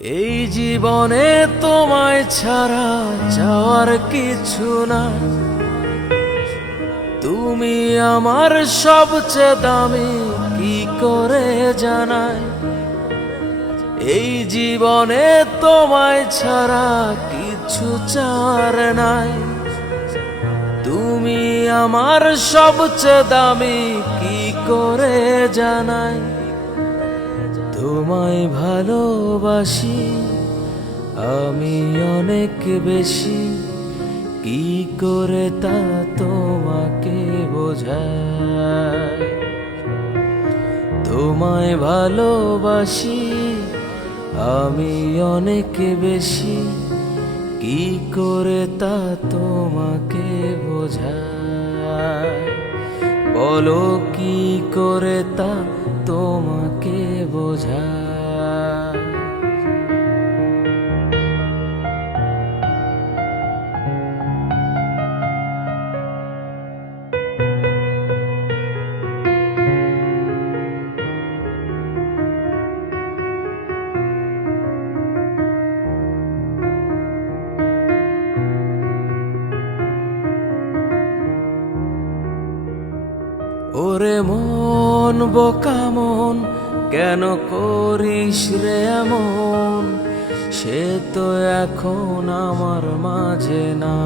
এই জীবনে তোমায় ছাড়া যাওয়ার কিছু না। তুমি আমার সবচেয়ে দামি, কি করে জানাই। এই জীবনে তোমায় ছাড়া কিছু চার নাই। তুমি আমার সবচেয়ে দামি, কি করে জানাই। তোমায় ভালোবাসি আমি অনেক বেশি, কি করে তা তোমাকে বোঝাই। তোমায় ভালোবাসি আমি অনেক বেশি, কি করে তা তোমাকে বোঝাই। বলো কি করে তা তোমাকে বোঝাই। ওরে মন বোকা মন, কেন করিস রে এমন। সে তো এখন আমার মাঝে না।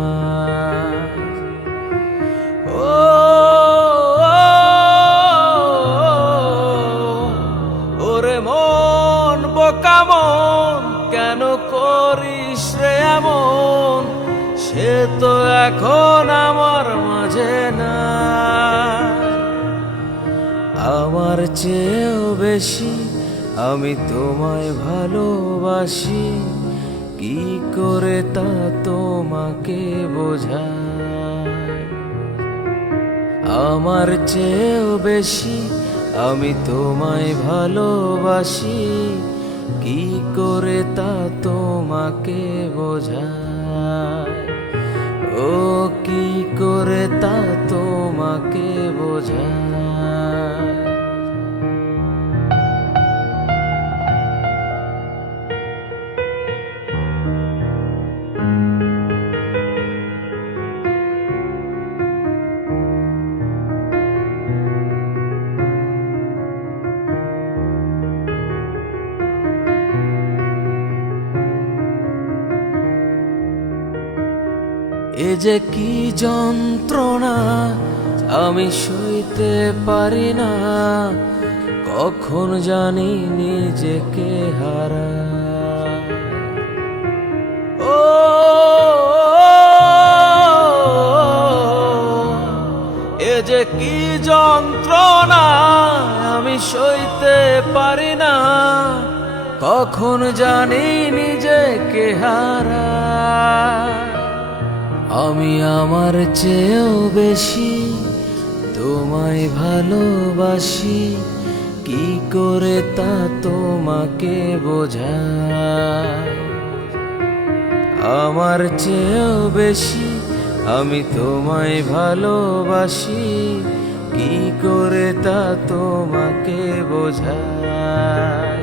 ও ওরে মন বোকা মন, কেন করিস রে এমন। সে তো এখন আমার মাঝে না। আমার চেয়েও বেশি আমি তোমায় ভালোবাসি, কি করে তা তোমাকে বোঝাই। আমার চেয়েও বেশি আমি তোমায় ভালোবাসি, কি করে তা তোমাকে বোঝাই। ও কি করে তা তোমাকে বোঝাই। এ যে কি যন্ত্রণা আমি সইতে পারি না। কখন জানি নিজেকে হারাই। ও এ যে কি যন্ত্রণা আমি সইতে পারি না। কখন জানি নিজেকে হারাই। আমি আমার চেয়েও বেশি তোমায় ভালোবাসি, কি করে তা তোমাকে বোঝাই। আমার চেয়েও বেশি আমি তোমায় ভালোবাসি, কি করে তা তোমাকে বোঝাই।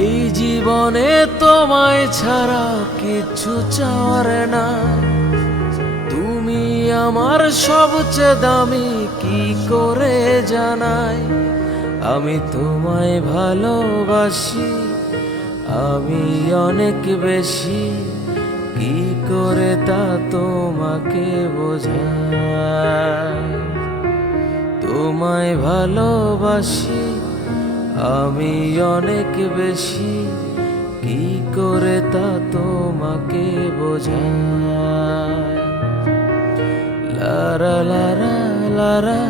এই জীবনে তোমায় ছাড়া কিছু চাওয়ার নাই। তুমি আমার সবচেয়ে দামি, কি করে জানাই। আমি তোমায় ভালোবাসি আমি অনেক বেশি, কি করে তা তোমাকে বোঝাই। তোমায় ভালোবাসি আমি অনেক বেশি, কি করে তা তোমাকে বোঝাই। লারা লারা লারা।